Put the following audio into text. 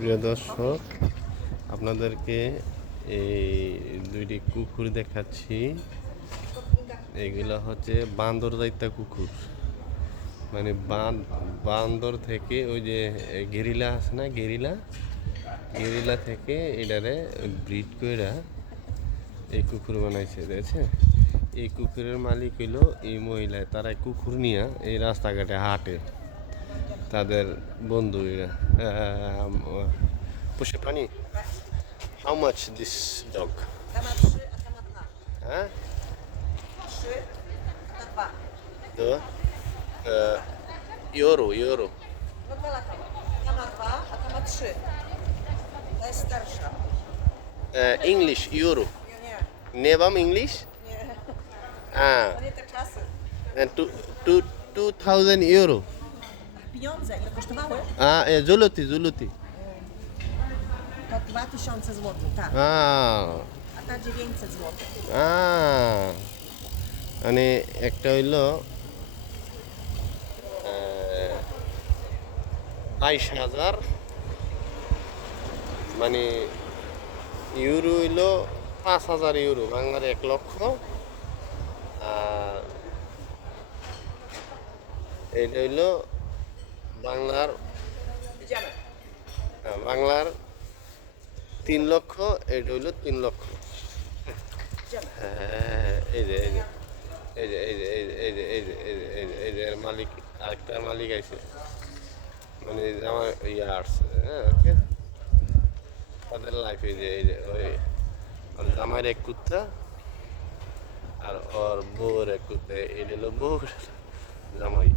প্রিয় দর্শক, আপনাদেরকে এই দুইটি কুকুর দেখাচ্ছি। এগুলা হচ্ছে বান্দর দায়িত্ব কুকুর, মানে বান্দর থেকে ওই যে গেরিলা আছে না, গেরিলা থেকে এটারে ব্রিড কইরা এই কুকুর বানাইছে। দেখছে, এই কুকুরের মালিক হইলো এই মহিলা। তারা কুকুর নিয়ে এই রাস্তাঘাটে হাঁটে, তাদের বন্ধু এরা। পুষে পানি। How much this dog? Temat 3, a temat 2. Huh? 3, a 2. The euro. No 2 lata. Temat 2, a temat 3. To jest starsza. English euro. Nie. Nie wam English? Nie. Ah, To nie te czasy. and 2000 euro. Pieniądze, ile kosztowały? Zuluti. To 2000 zł, tak. A ta 900 zł. মানে একটা হইলো 22,000, মানে euro হইলো 5,000 euro, বাংলার 1 লক্ষ। আর এইটা হইলো বাংলার Idziemy. বাংলার 3 লক্ষ, এটা হইলো 3 লক্ষ। Idziemy. হ্যাঁ, এই যে এর মালিক, আরেকটা মালিক আছে, মানে আমার ইয়ে আসছে। হ্যাঁ, ওকে, তাদের লাইফ এই যে ওই ওর জামাইয়ের এক কুত্তা আর ওর বউর এক কুত্তা। এটা হলো বউর জামাই।